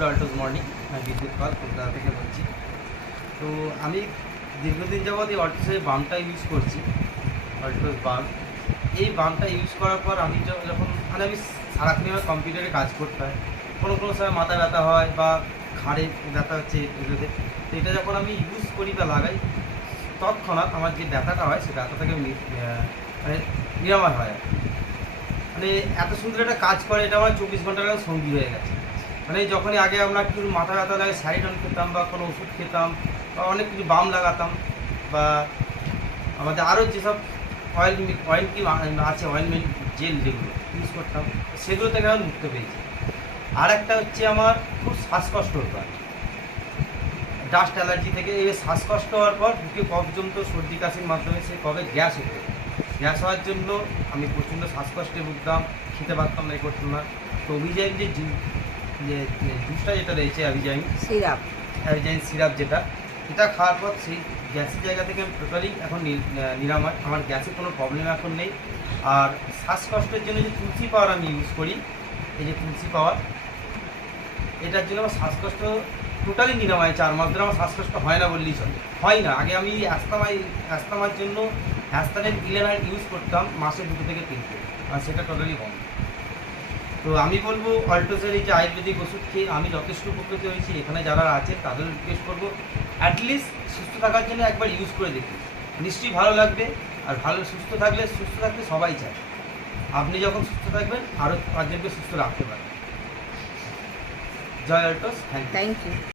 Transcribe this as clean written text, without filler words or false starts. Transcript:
Two অল্টোস morning. আমি বিদ্যুৎ পাল কলকাতা থেকে বলছি। তো আমি দীর্ঘদিন যাবৎ এই অল্টোসের বামটা ইউজ করছি, অল্টোস বাম। এই বামটা ইউজ করার পর আমি যখন আমি সারাক্ষণ আমার কম্পিউটারে কাজ করতে হয়, কোনো সময় মাথা ব্যথা হয় বা ঘাড়ে ব্যথা হচ্ছে এগুলোতে। তো এটা যখন আমি ইউজ করি বা লাগাই, তৎক্ষণাৎ আমার যে ব্যথাটা হয় সে ব্যথা থেকে মানে নিরাময় হয়। মানে এত সুন্দর একটা কাজ করে, এটা আমার 24 ঘন্টার সঙ্গী হয়ে গেছে। মানে যখনই আগে আমরা একটু মাথা ব্যথা লাগে স্যারিডন খেতাম বা কোনো ওষুধ খেতাম বা অনেক কিছু বাম লাগাতাম, বা আমাদের আরও যেসব অয়েল কি আছে, অয়েলমেন্ট জেল যেগুলো ইউজ করতাম, সেগুলো থেকে আমি মুক্ত পেয়েছি। আর একটা হচ্ছে আমার খুব শ্বাসকষ্ট হতো, ডাস্ট অ্যালার্জি থেকে। এই শ্বাসকষ্ট হওয়ার পর বুকে কফ জমতো, সর্দি কাশির মাধ্যমে সে কবে গ্যাস হতো। গ্যাস হওয়ার জন্য আমি প্রচণ্ড শ্বাসকষ্টে ভুগতাম, খেতে পারতাম না, এ করতাম না। তো অভিজাইন যে জুসটা যেটা রয়েছে, অভিজাইন সিরাপ যেটা, এটা খাওয়ার পর সেই গ্যাসের জায়গা থেকে আমি টোটালি এখন নিরাময়। আমার গ্যাসের কোনো প্রবলেম এখন নেই। আর শ্বাসকষ্টের জন্য যে তুলসী পাওয়ার আমি ইউজ করি, এই যে তুলসী পাওয়ার, এটার জন্য আমার শ্বাসকষ্ট টোটালি নিরাময়। 4 মাস ধরে আমার শ্বাসকষ্ট হয় না বললেই চলে, হয় না। আগে আমি অ্যাস্থামার জন্য অ্যাস্থানের ইলেনাইট ইউজ করতাম মাসে 2 থেকে 3 বার, আর সেটা টোটালি বন্ধ। তো আমি বলবো অল্টোসের এই যে আয়ুর্বেদিক ওষুধ খেয়ে আমি যথেষ্ট উপকৃত হয়েছি। এখানে যারা আছেন তাদের রিকোয়েস্ট করবো অ্যাটলিস্ট সুস্থ থাকার জন্য একবার ইউজ করে দেখুন, নিশ্চয়ই ভালো লাগবে। আর সুস্থ থাকলে সবাই চায়। আপনি যখন সুস্থ থাকবেন আরও 5 জনকে সুস্থ রাখতে পারবেন। জয় অল্টোস, থ্যাংক ইউ।